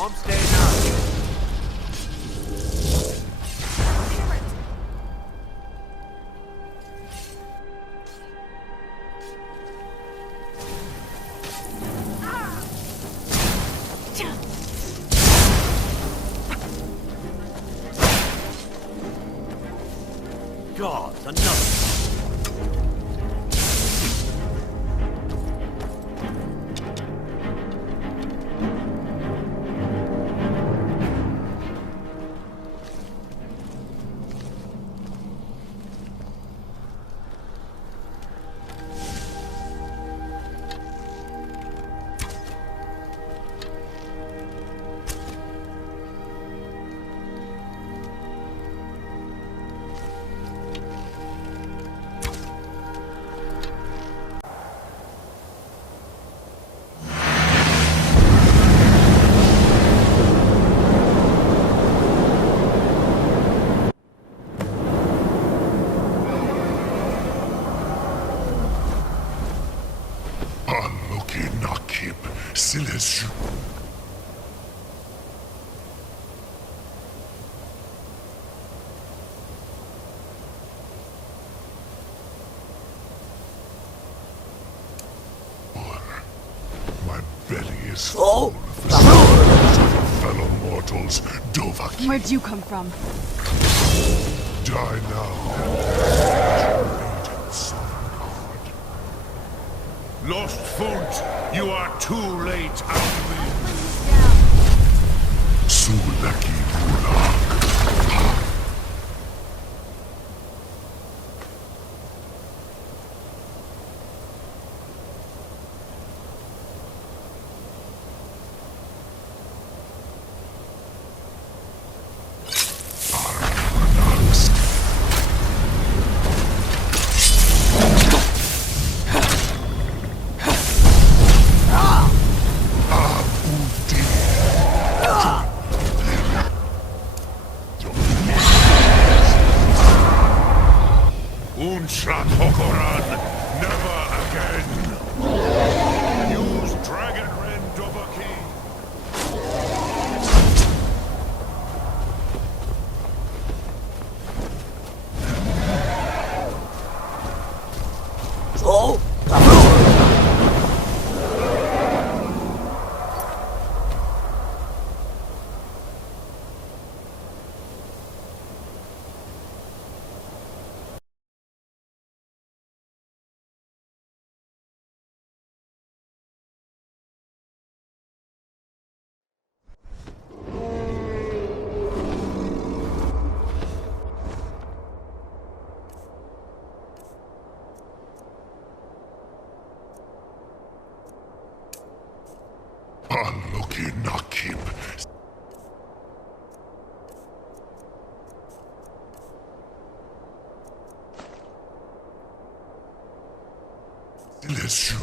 I'm staying out. God, another. Silesiu. My belly is full of the souls of your fellow mortals, Dovahkiin. Where'd you come from? Die now. Lost foot, you are too late, Alvin. Sulaki Mulak. Never again! Use Dragon Ren Dovahkiin! Oh! Aloki Nakib. Silesiu.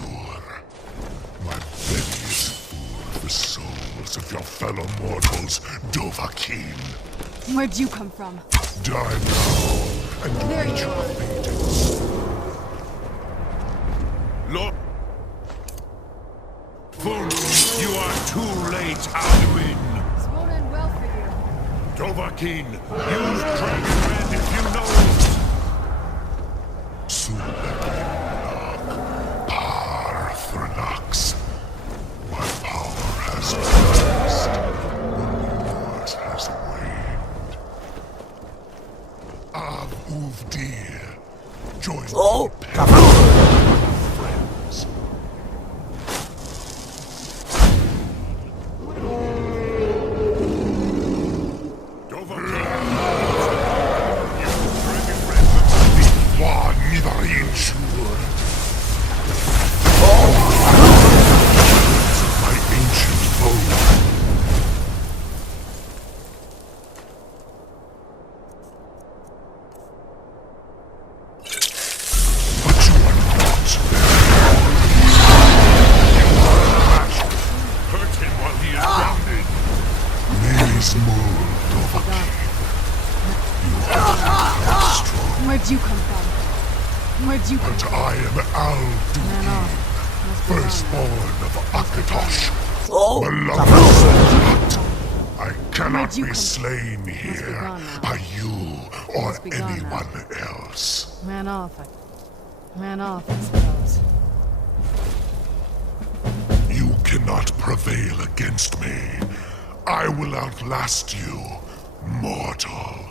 My belly is full of the souls of your fellow mortals, Dovahkiin. Where'd you come from? Die now and meet your fate. Lord. You are too late, Alduin! This won't end well for you. Dovahkiin, use Dragon Ren if you know it! Sulaki Parthronax. My power has passed, when yours has waned. Av Uvdir, join me, friends. Where'd you come from? Where'd you come But from? I am Al-Dukin, firstborn of Akatosh, Oh! beloved son of Atum. not be come? slain be here gone now. by you or Must be gone anyone else. Man off, I suppose. You cannot prevail against me. I will outlast you, mortal.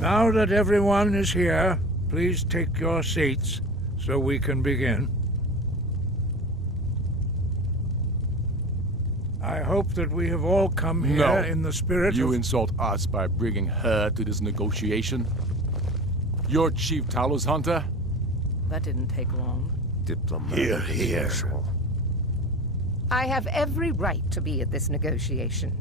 Now that everyone is here, please take your seats so we can begin. I hope that we have all come here in the spirit You of... insult us by bringing her to this negotiation? You're Chief Talos Hunter? That didn't take long. Hear, hear. I have every right to be at this negotiation.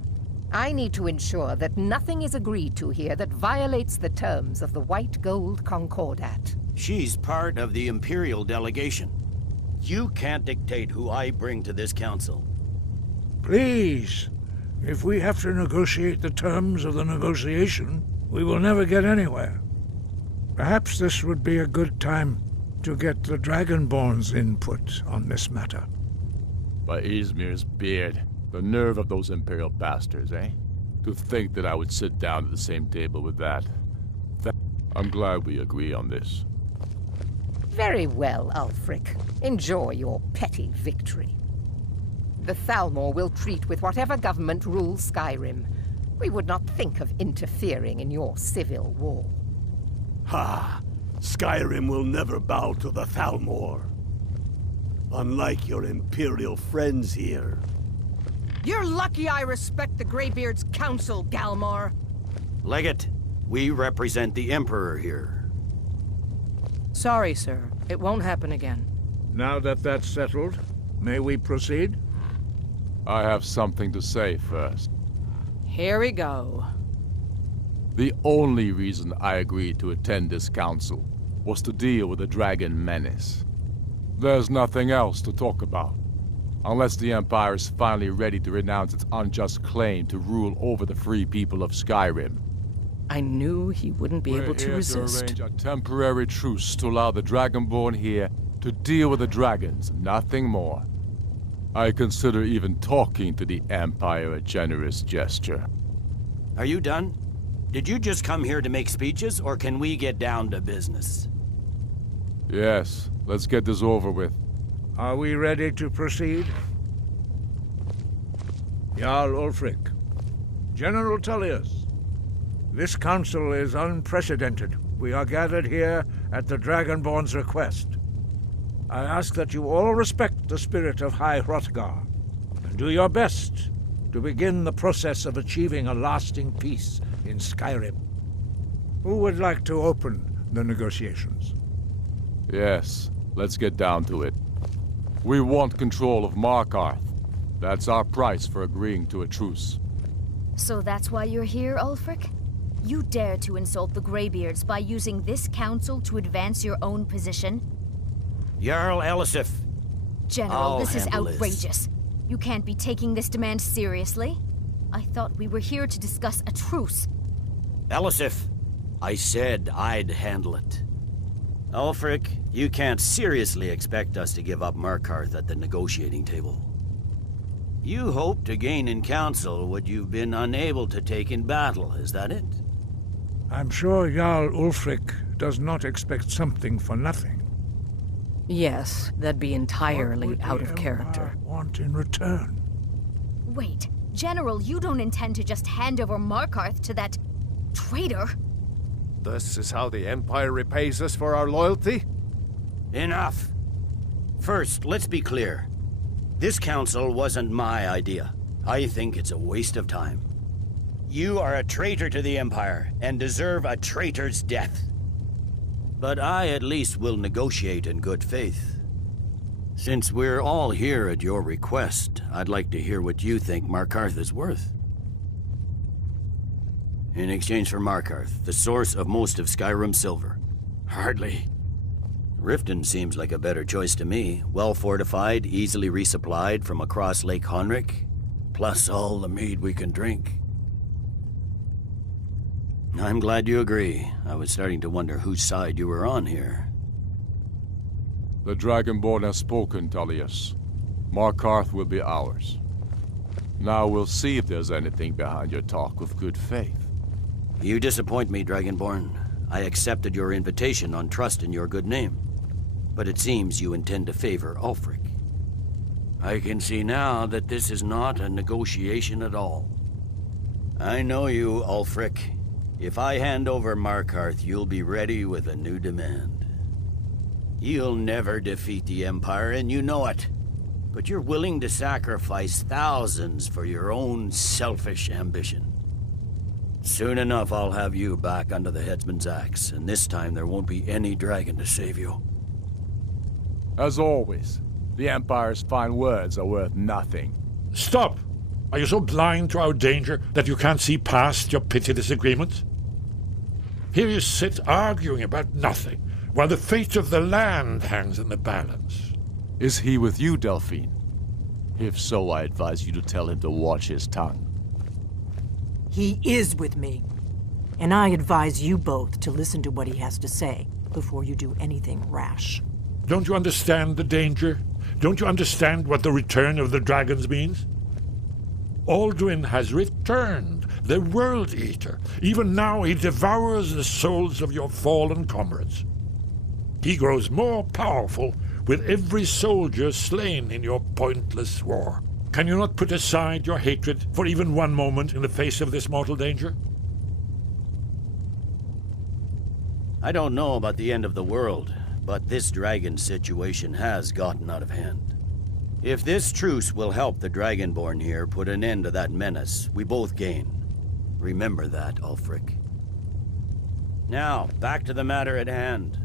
I need to ensure that nothing is agreed to here that violates the terms of the White Gold Concordat. She's part of the Imperial delegation. You can't dictate who I bring to this council. Please, if we have to negotiate the terms of the negotiation... we will never get anywhere. Perhaps this would be a good time to get the Dragonborn's input on this matter. By Izmir's beard, the nerve of those Imperial bastards, eh? To think that I would sit down at the same table with that. I'm glad we agree on this. Very well, Ulfric. Enjoy your petty victory. The Thalmor will treat with whatever government rules Skyrim. We would not think of interfering in your civil war. Ha! Skyrim will never bow to the Thalmor. Unlike your Imperial friends here. You're lucky I respect the Greybeard's counsel, Galmar. Legate, we represent the Emperor here. Sorry, sir. It won't happen again. Now that that's settled, may we proceed? I have something to say first. Here we go. The only reason I agreed to attend this council was to deal with the dragon menace. There's nothing else to talk about. Unless the Empire is finally ready to renounce its unjust claim to rule over the free people of Skyrim. I knew he wouldn't be able to resist. We're here to arrange a temporary truce to allow the Dragonborn here to deal with the dragons, nothing more. I consider even talking to the Empire a generous gesture. Are you done? Did you just come here to make speeches, or can we get down to business? Yes, let's get this over with. Are we ready to proceed? Jarl Ulfric, General Tullius, this council is unprecedented. We are gathered here at the Dragonborn's request. I ask that you all respect the spirit of High Hrothgar, and do your best to begin the process of achieving a lasting peace in Skyrim. Who would like to open the negotiations? Yes, let's get down to it. We want control of Markarth. That's our price for agreeing to a truce. So that's why you're here, Ulfric? You dare to insult the Greybeards by using this council to advance your own position? Jarl Elisif. General, this is handle this. outrageous. You can't be taking this demand seriously. I thought we were here to discuss a truce. Elisif, I said I'd handle it. Ulfric, you can't seriously expect us to give up Markarth at the negotiating table. You hope to gain in council what you've been unable to take in battle, is that it? I'm sure Jarl Ulfric does not expect something for nothing. Yes, that'd be entirely What would out the of character. Empire want in return? Wait, General, you don't intend to just hand over Markarth to that traitor? This is how the Empire repays us for our loyalty? Enough! First, let's be clear. This council wasn't my idea. I think it's a waste of time. You are a traitor to the Empire, and deserve a traitor's death. But I at least will negotiate in good faith. Since we're all here at your request, I'd like to hear what you think Markarth is worth. In exchange for Markarth, the source of most of Skyrim's silver. Hardly. Riften seems like a better choice to me. Well-fortified, easily resupplied from across Lake Honric, plus all the mead we can drink. I'm glad you agree. I was starting to wonder whose side you were on here. The Dragonborn has spoken, Tullius. Markarth will be ours. Now we'll see if there's anything behind your talk with good faith. You disappoint me, Dragonborn. I accepted your invitation on trust in your good name. But it seems you intend to favor Ulfric. I can see now that this is not a negotiation at all. I know you, Ulfric. If I hand over Markarth, you'll be ready with a new demand. You'll never defeat the Empire, and you know it. But you're willing to sacrifice thousands for your own selfish ambition. Soon enough, I'll have you back under the headsman's axe, and this time there won't be any dragon to save you. As always, the Empire's fine words are worth nothing. Stop! Are you so blind to our danger that you can't see past your petty disagreements? Here you sit arguing about nothing, while the fate of the land hangs in the balance. Is he with you, Delphine? If so, I advise you to tell him to watch his tongue. He is with me. and I advise you both to listen to what he has to say before you do anything rash. Don't you understand the danger? Don't you understand what the return of the dragons means? Alduin has returned, the World Eater. Even now he devours the souls of your fallen comrades. He grows more powerful with every soldier slain in your pointless war. Can you not put aside your hatred for even one moment in the face of this mortal danger? I don't know about the end of the world, but this dragon situation has gotten out of hand. If this truce will help the Dragonborn here put an end to that menace, we both gain. Remember that, Ulfric. Now, back to the matter at hand.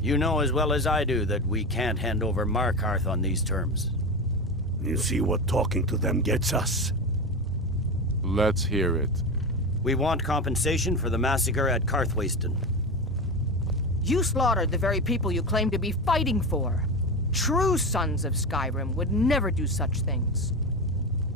You know as well as I do that we can't hand over Markarth on these terms. You see what talking to them gets us? Let's hear it. We want compensation for the massacre at Karthwasten. You slaughtered the very people you claim to be fighting for. True sons of Skyrim would never do such things.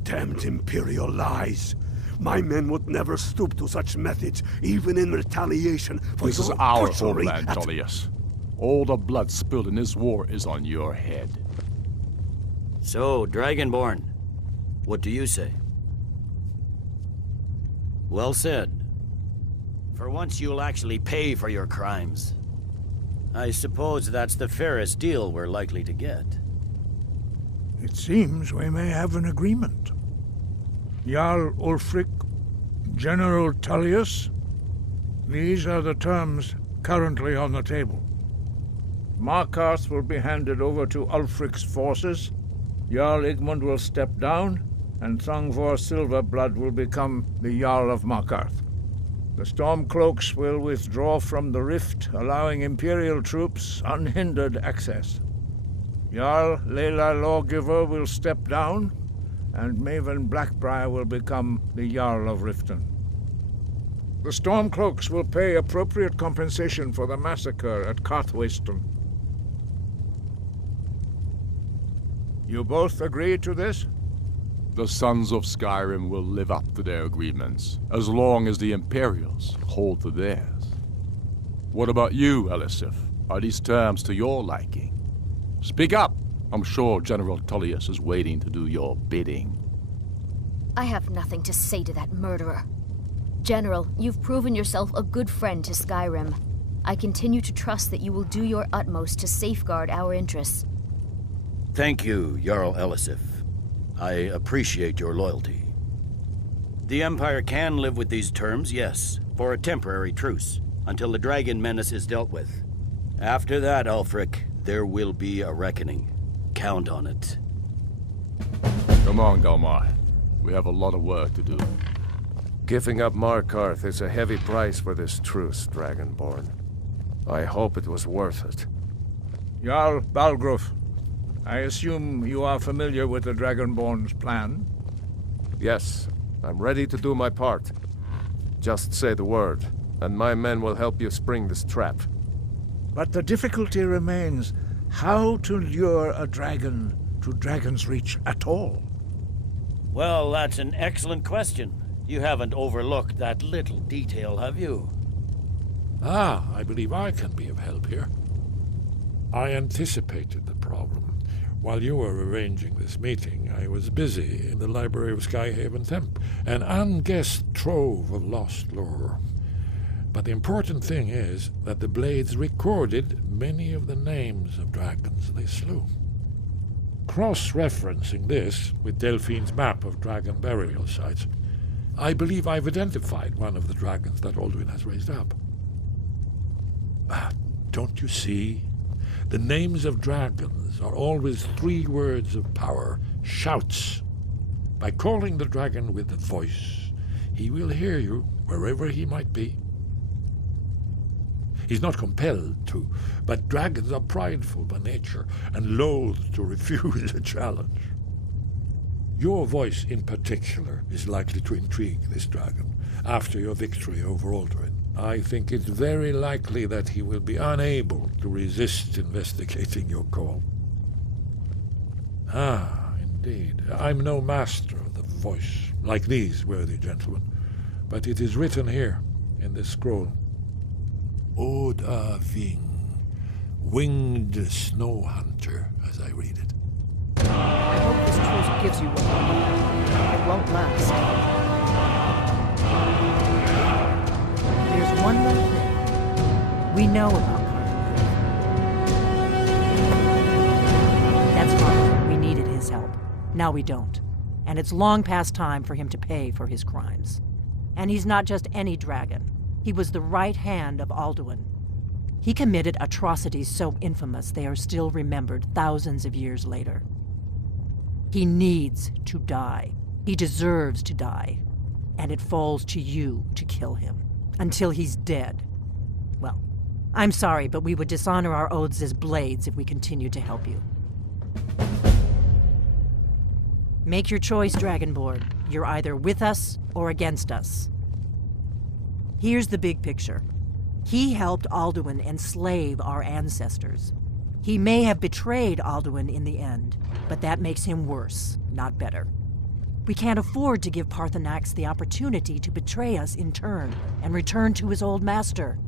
Damned Imperial lies. My men would never stoop to such methods, even in retaliation for This is your our butchery homeland, at... Tullius. All the blood spilled in this war is on your head. So, Dragonborn, what do you say? Well said. For once you'll actually pay for your crimes. I suppose that's the fairest deal we're likely to get. It seems we may have an agreement. Jarl Ulfric, General Tullius, these are the terms currently on the table. Markarth will be handed over to Ulfric's forces, Jarl Igmund will step down, and Thongvor Silverblood will become the Jarl of Markarth. The Stormcloaks will withdraw from the rift, allowing Imperial troops unhindered access. Jarl Leila Lawgiver will step down, and Maven Blackbriar will become the Jarl of Riften. The Stormcloaks will pay appropriate compensation for the massacre at Karthwasten. You both agree to this? The Sons of Skyrim will live up to their agreements, as long as the Imperials hold to theirs. What about you, Elisif? Are these terms to your liking? Speak up! I'm sure General Tullius is waiting to do your bidding. I have nothing to say to that murderer. General, you've proven yourself a good friend to Skyrim. I continue to trust that you will do your utmost to safeguard our interests. Thank you, Jarl Elisif. I appreciate your loyalty. The Empire can live with these terms, yes, for a temporary truce, until the dragon menace is dealt with. After that, Ulfric, there will be a reckoning. Count on it. Come on, Galmar. We have a lot of work to do. Giving up Markarth is a heavy price for this truce, Dragonborn. I hope it was worth it. Jarl Balgruf, I assume you are familiar with the Dragonborn's plan? Yes, I'm ready to do my part. Just say the word, and my men will help you spring this trap. But the difficulty remains how to lure a dragon to Dragon's Reach at all. Well, that's an excellent question. You haven't overlooked that little detail, have you? I believe I can be of help here. I anticipated the problem. While you were arranging this meeting, I was busy in the library of Skyhaven Temp, an unguessed trove of lost lore. But the important thing is that the Blades recorded many of the names of dragons they slew. Cross-referencing this with Delphine's map of dragon burial sites, I believe I've identified one of the dragons that Alduin has raised up. Don't you see? The names of dragons are always 3 words of power, shouts. By calling the dragon with a voice, he will hear you wherever he might be. He's not compelled to, but dragons are prideful by nature and loath to refuse a challenge. Your voice in particular is likely to intrigue this dragon after your victory over Alduin. I think it's very likely that he will be unable to resist investigating your call. Indeed. I'm no master of the voice, like these worthy gentlemen, but it is written here. in this scroll. Oda Ving, winged snow hunter, as I read it. I hope this truce gives you what you need. It won't last. There's one more thing. We know about Carter. That's fine. We needed his help. Now we don't. And it's long past time for him to pay for his crimes. And he's not just any dragon. He was the right hand of Alduin. He committed atrocities so infamous they are still remembered thousands of years later. He needs to die. He deserves to die. And it falls to you to kill him. Until he's dead. Well, I'm sorry, but we would dishonor our oaths as blades if we continued to help you. Make your choice, Dragonborn. You're either with us or against us. Here's the big picture. He helped Alduin enslave our ancestors. He may have betrayed Alduin in the end, but that makes him worse, not better. We can't afford to give Parthenax the opportunity to betray us in turn and return to his old master.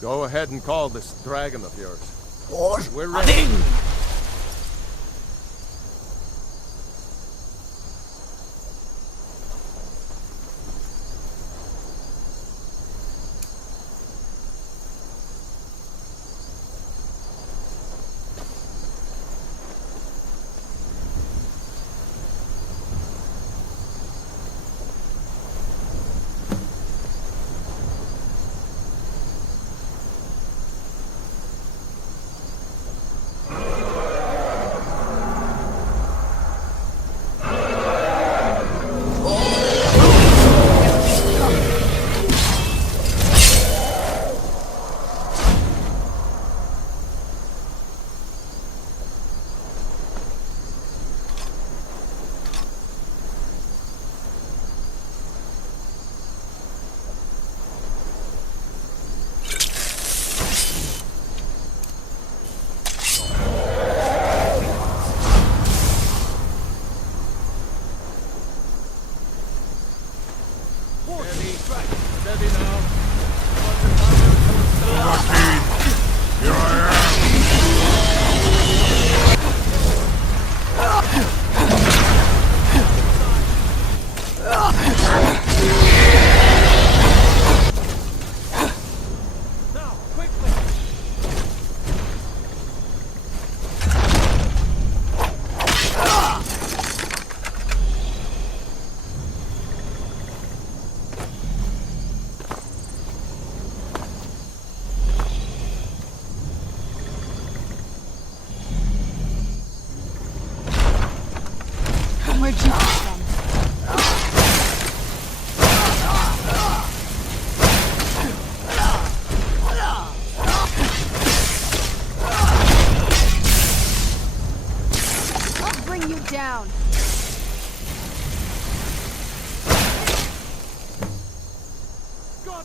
Go ahead and call this dragon of yours. What? We're ready.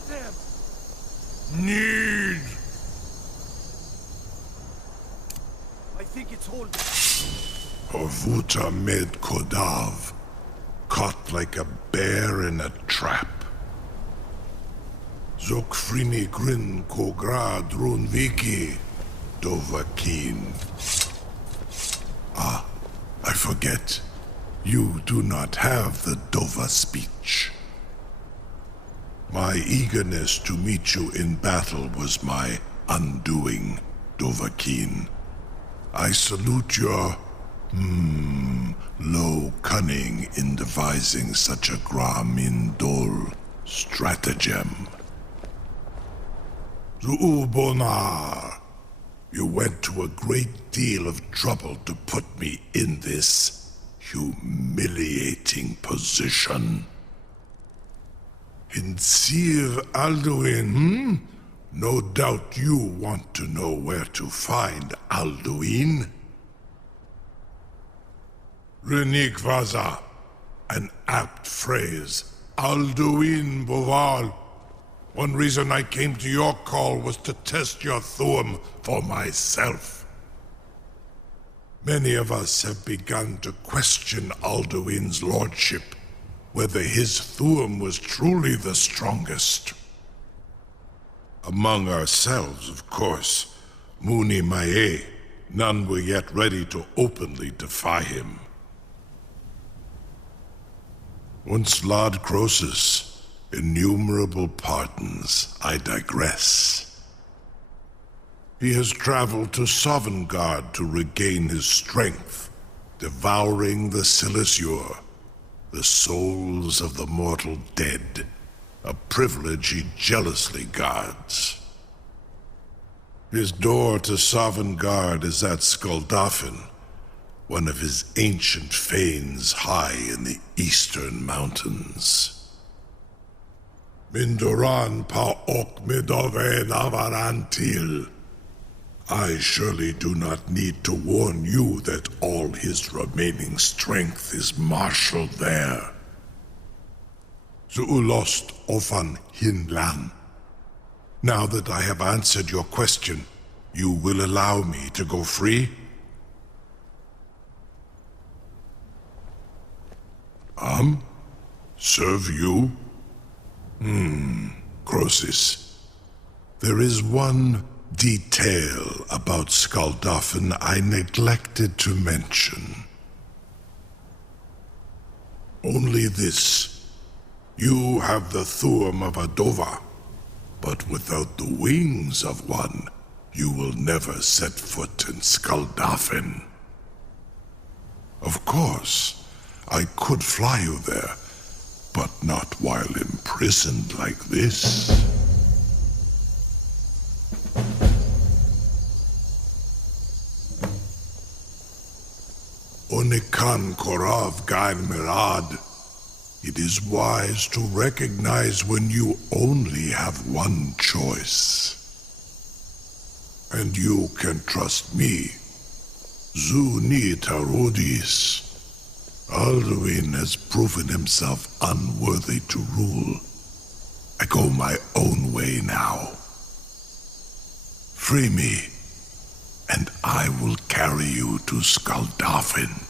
them! Need! I think it's holding. Havuta med Kodav, caught like a bear in a trap. Zokfrini grin Kograd Runviki, Dovakin. Ah, I forget. You do not have the Dova speech. My eagerness to meet you in battle was my undoing, Dovahkiin. I salute your, low cunning in devising such a Gramindol stratagem. Zuubonar, you went to a great deal of trouble to put me in this humiliating position. Hinsir Alduin, No doubt you want to know where to find Alduin. Renikvaza, an apt phrase. Alduin Boval. One reason I came to your call was to test your Thuum for myself. Many of us have begun to question Alduin's lordship, whether his Thuum was truly the strongest. Among ourselves, of course, Muni Mae, none were yet ready to openly defy him. Once Lord Croesus, innumerable pardons, I digress. He has traveled to Sovngarde to regain his strength, devouring the Silesur, the souls of the mortal dead, a privilege he jealously guards. His door to Sovngarde is at Skuldafn, one of his ancient fanes high in the eastern mountains. Mindoran Paok Midove Navarantil. I surely do not need to warn you that all his remaining strength is marshaled there. Zuulost Ofan Hinlan. Now that I have answered your question, you will allow me to go free? Serve you? Croesus. There is one detail about Skuldafn I neglected to mention. Only this. You have the Thuum of a Dova, but without the wings of one, you will never set foot in Skuldafn. Of course, I could fly you there, but not while imprisoned like this. Onikan Korav Gain Mirad. It is wise to recognize when you only have one choice. And you can trust me. Zuni Tarodis. Alduin has proven himself unworthy to rule. I go my own way now. Free me, and I will carry you to Skuldafn.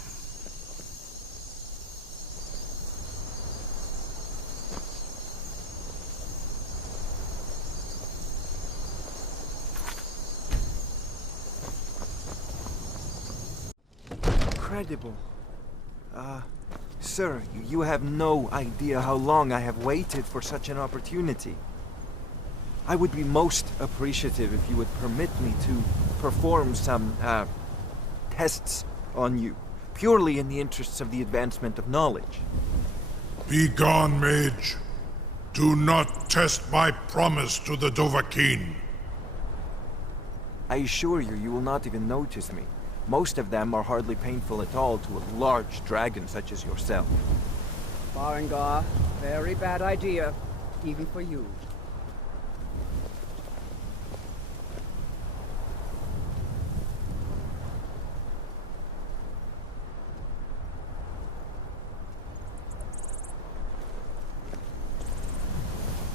Incredible. Sir, you have no idea how long I have waited for such an opportunity. I would be most appreciative if you would permit me to perform some, tests on you, purely in the interests of the advancement of knowledge. Be gone, mage. Do not test my promise to the Dovahkiin. I assure you, you will not even notice me. Most of them are hardly painful at all to a large dragon such as yourself. Farengar, very bad idea, even for you.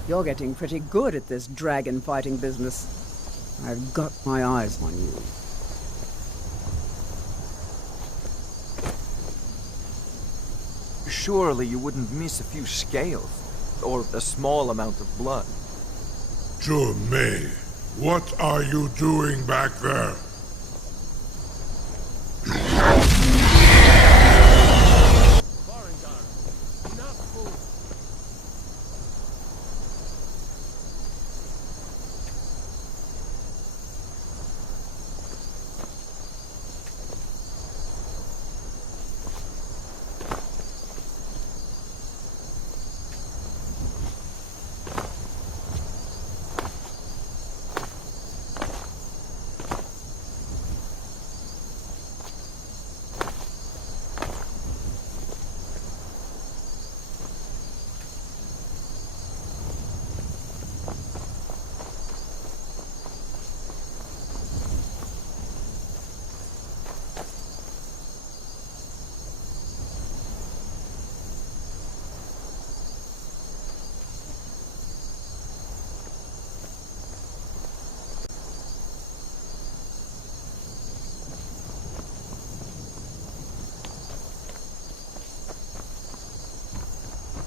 You're getting pretty good at this dragon fighting business. I've got my eyes on you. Surely you wouldn't miss a few scales, or a small amount of blood. May, what are you doing back there?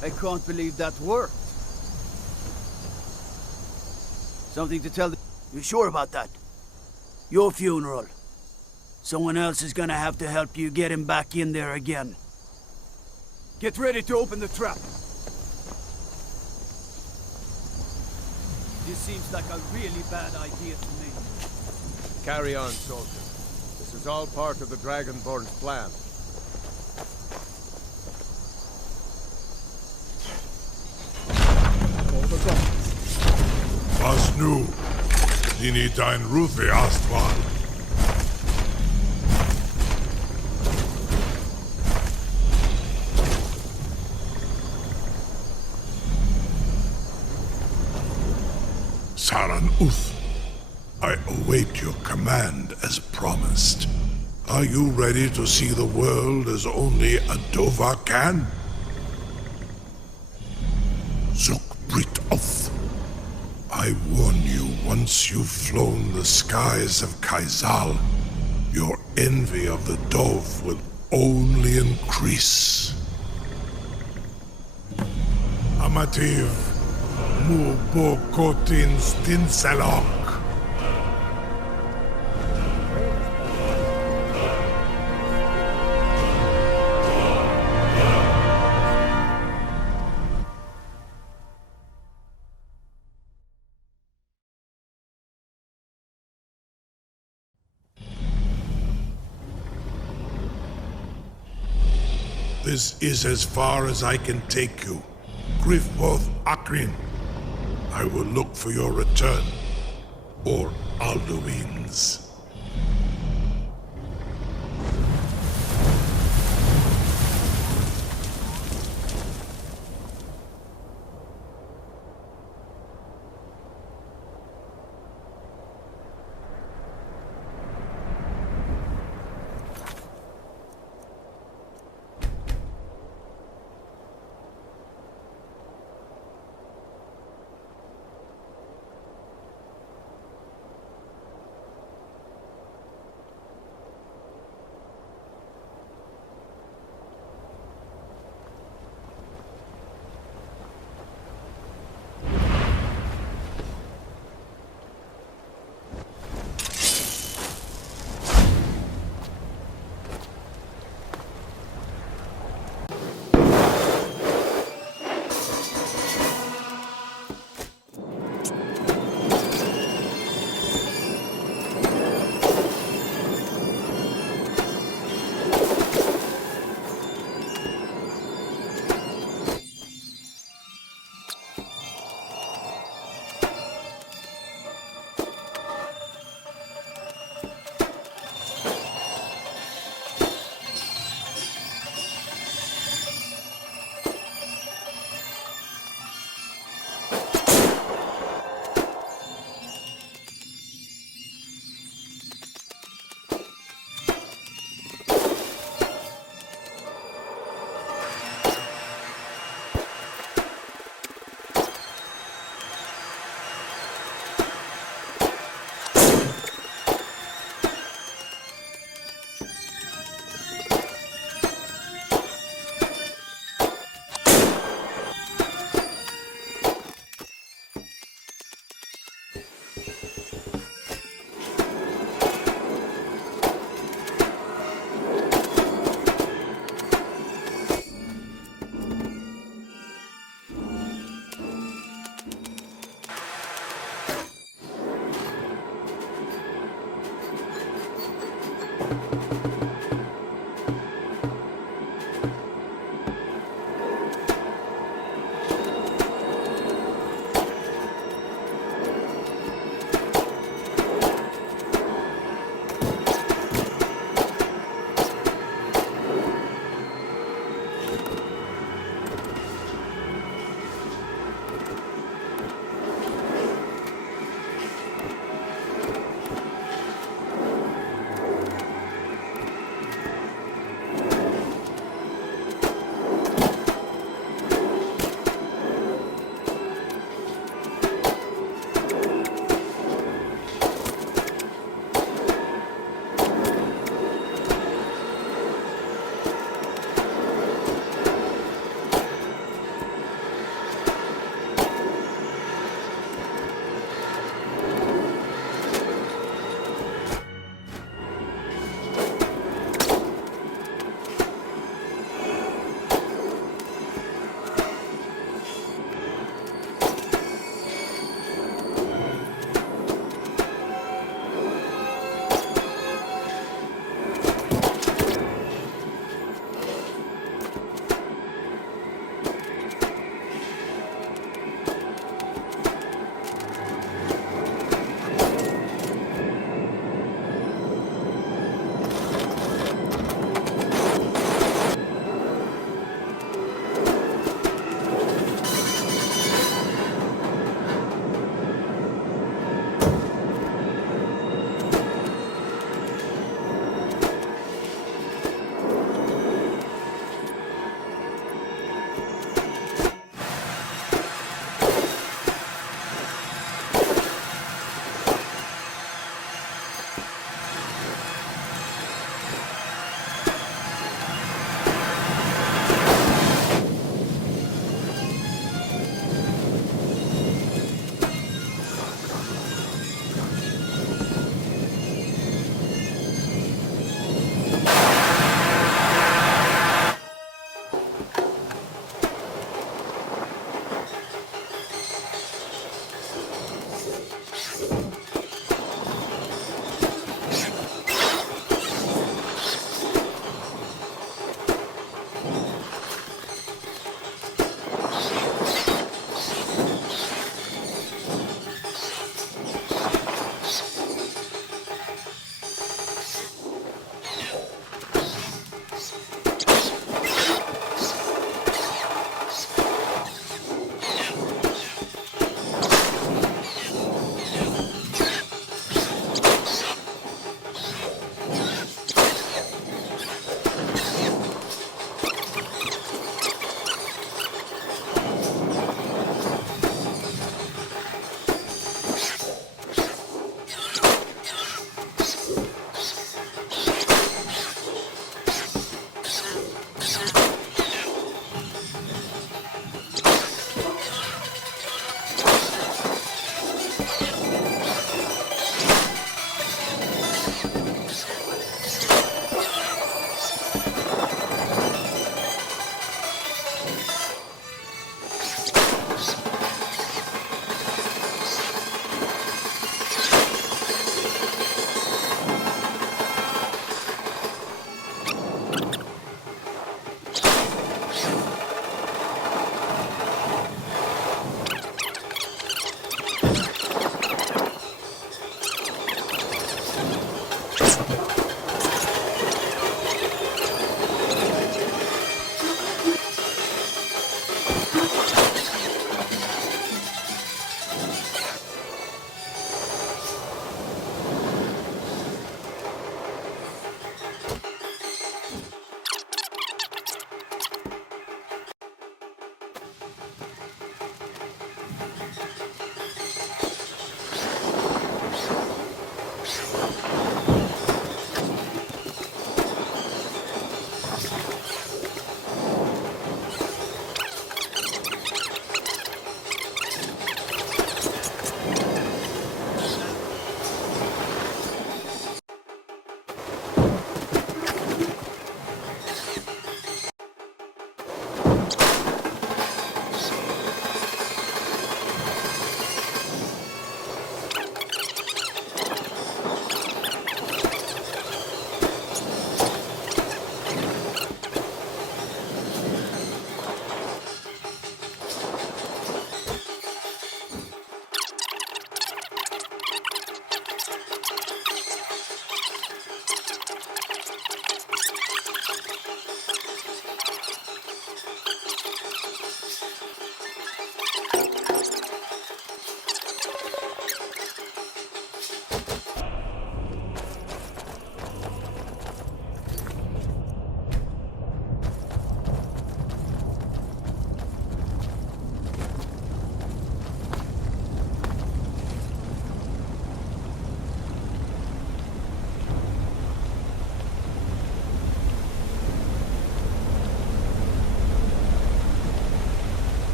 I can't believe that worked. Something to tell the... You sure about that? Your funeral. Someone else is gonna have to help you get him back in there again. Get ready to open the trap. This seems like a really bad idea to me. Carry on, soldier. This is all part of the Dragonborn's plan. Was nu? Sie nicht ein Rufe erst mal. Saran Uth, I await your command as promised. Are you ready to see the world as only a Dova can? Zuk Brit Oth. I warn you, once you've flown the skies of Kaizal, your envy of the Dove will only increase. Amativ, Mubo Kotin Stinselok. This is as far as I can take you. Griffworth Akrin. I will look for your return. Or Alduin's.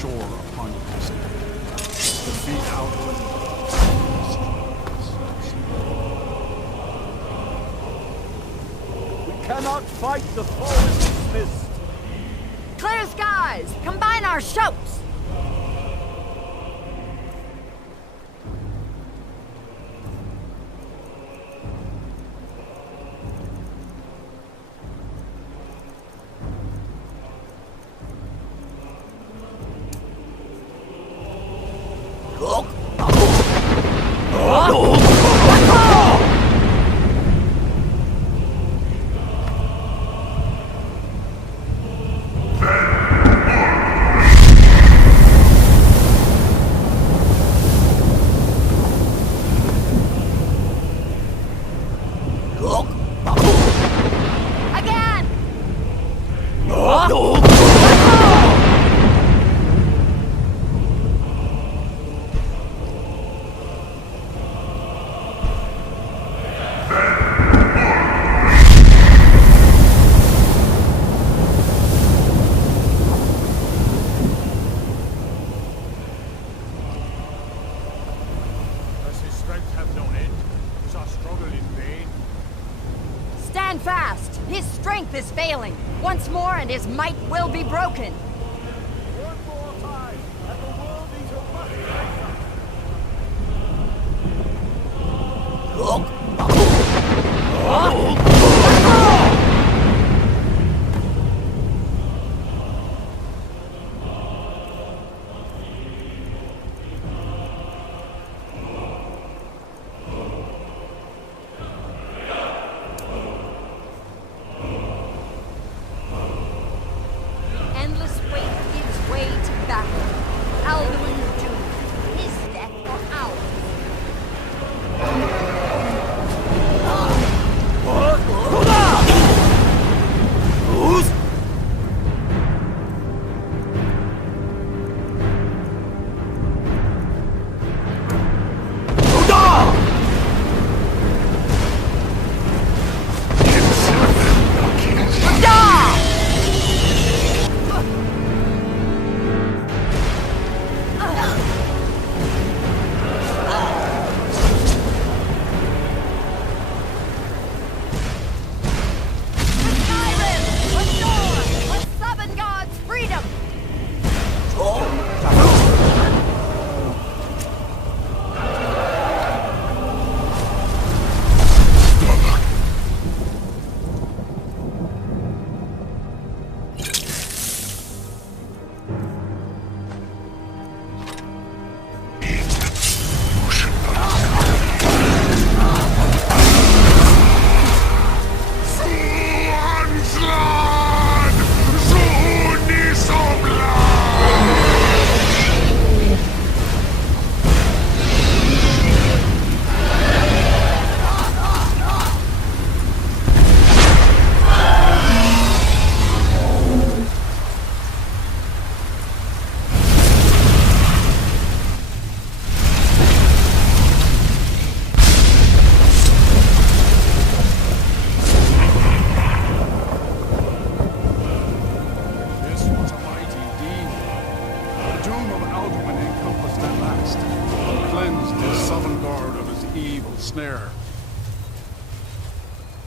shore upon your step. Defeat outward. We cannot fight the foe in this mist. Clear skies! Combine our shouts! Stand fast! His strength is failing. Once more and his might will be broken. One more time, and the world eater must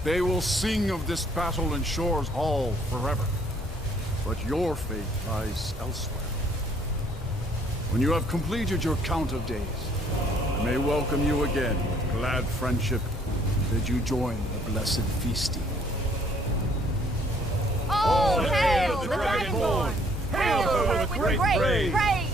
They will sing of this battle in Shore's Hall forever. But your fate lies elsewhere. When you have completed your count of days, I may welcome you again with glad friendship and bid you join the blessed feasting. All hail the Dragonborn! Hail with great praise!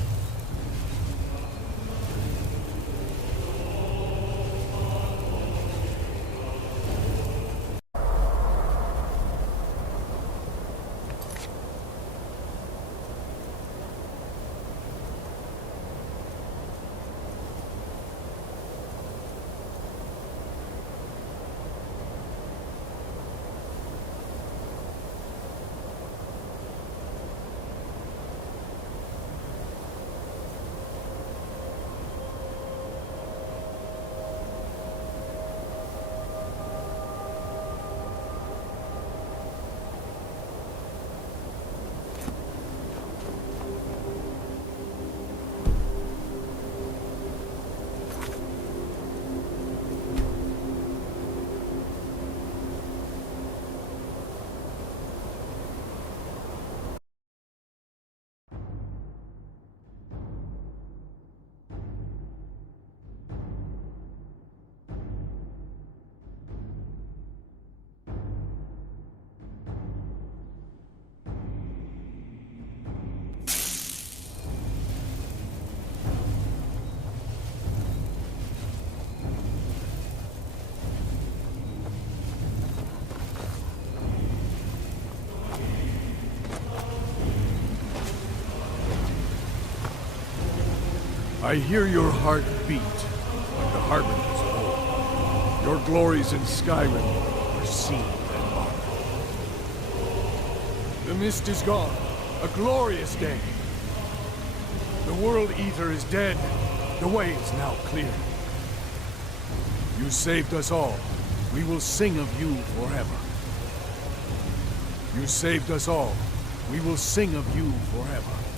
I hear your heart beat like the harbingers of old. Your glories in Skyrim are seen and marked. The mist is gone. A glorious day. The World Eater is dead. The way is now clear. You saved us all. We will sing of you forever. You saved us all. We will sing of you forever.